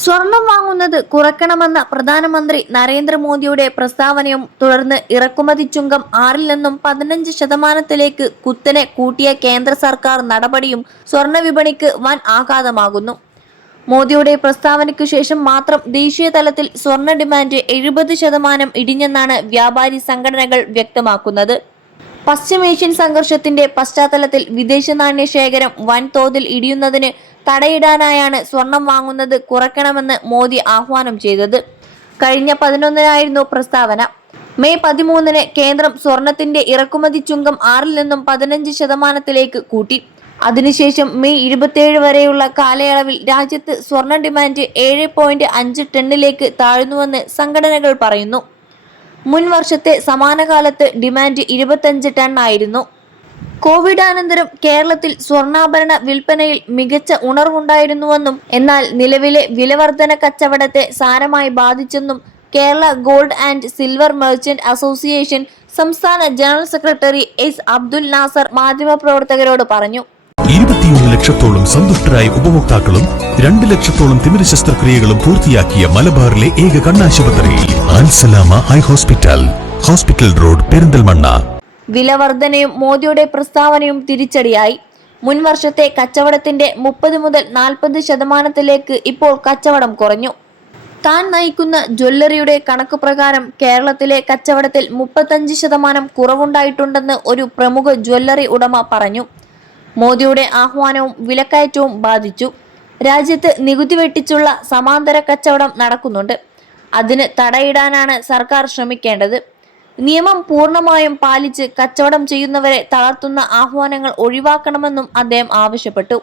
സ്വർണം വാങ്ങുന്നത് കുറയ്ക്കണമെന്ന പ്രധാനമന്ത്രി നരേന്ദ്രമോദിയുടെ പ്രസ്താവനയും തുടർന്ന് ഇറക്കുമതി ചുങ്കം 6-ൽ നിന്നും 15% കുത്തനെ കൂട്ടിയ കേന്ദ്ര സർക്കാർ നടപടിയും സ്വർണ്ണ വിപണിക്ക് വൻ ആഘാതമാകുന്നു. മോദിയുടെ പ്രസ്താവനയ്ക്കു ശേഷം മാത്രം ദേശീയ തലത്തിൽ സ്വർണ്ണ ഡിമാൻഡ് 70% ഇടിഞ്ഞെന്നാണ് വ്യാപാരി സംഘടനകൾ വ്യക്തമാക്കുന്നത്. പശ്ചിമേഷ്യൻ സംഘർഷത്തിന്റെ പശ്ചാത്തലത്തിൽ വിദേശ നാണ്യ ശേഖരം വൻതോതിൽ ഇടിയുന്നതിന് തടയിടാനായാണ് സ്വർണം വാങ്ങുന്നത് കുറയ്ക്കണമെന്ന് മോദി ആഹ്വാനം ചെയ്തത്. കഴിഞ്ഞ 11-നായിരുന്നു പ്രസ്താവന. മെയ് 13-ന് കേന്ദ്രം സ്വർണത്തിന്റെ ഇറക്കുമതി ചുങ്കം 6-ൽ നിന്നും 15% കൂട്ടി. അതിനുശേഷം മെയ് 27 വരെയുള്ള കാലയളവിൽ രാജ്യത്ത് സ്വർണ്ണ ഡിമാൻഡ് 7.5 ടണ്ണിലേക്ക് താഴ്ന്നുവെന്ന് സംഘടനകൾ പറയുന്നു. മുൻ വർഷത്തെ സമാന കാലത്ത് ഡിമാൻഡ് 25 ടൺ ആയിരുന്നു. കോവിഡാനന്തരം കേരളത്തിൽ സ്വർണ്ണാഭരണ വിൽപ്പനയിൽ മികച്ച ഉണർവുണ്ടായിരുന്നുവെന്നും എന്നാൽ നിലവിലെ വിലവർധന കച്ചവടത്തെ സാരമായി ബാധിച്ചെന്നും Kerala gold and silver merchant association സംസ്ഥാന general secretary S Abdul Nasar മാധ്യമപ്രവർത്തകരോട് പറഞ്ഞു. 21 ലക്ഷത്തോളം സന്തുഷ്ടരായ ഉപഭോക്താക്കളും 2 ലക്ഷത്തോളം തിമിര ശസ്ത്രക്രിയകളും പൂർത്തിയാക്കിയ മലബാറിലെ ഏക കണ്ണാശുപത്രി Alsalama eye hospital, hospital road, Perinthalmanna. വിലവർധനയും മോദിയുടെ പ്രസ്താവനയും തിരിച്ചടിയായി. മുൻ വർഷത്തെ കച്ചവടത്തിന്റെ 30 മുതൽ 40% ഇപ്പോൾ കച്ചവടം കുറഞ്ഞു. താൻ നയിക്കുന്ന ജ്വല്ലറിയുടെ കണക്ക് പ്രകാരം കേരളത്തിലെ കച്ചവടത്തിൽ 35% കുറവുണ്ടായിട്ടുണ്ടെന്ന് ഒരു പ്രമുഖ ജ്വല്ലറി ഉടമ പറഞ്ഞു. മോദിയുടെ ആഹ്വാനവും വിലക്കയറ്റവും ബാധിച്ചു. രാജ്യത്ത് നികുതി വെട്ടിച്ചുള്ള സമാന്തര കച്ചവടം നടക്കുന്നുണ്ട്. അതിന് തടയിടാനാണ് സർക്കാർ ശ്രമിക്കേണ്ടത്. നിയമം പൂർണ്ണമായും പാലിച്ച് കച്ചവടം ചെയ്യുന്നവരെ തളർത്തുന്ന ആഹ്വാനങ്ങൾ ഒഴിവാക്കണമെന്നും അദ്ദേഹം ആവശ്യപ്പെട്ടു.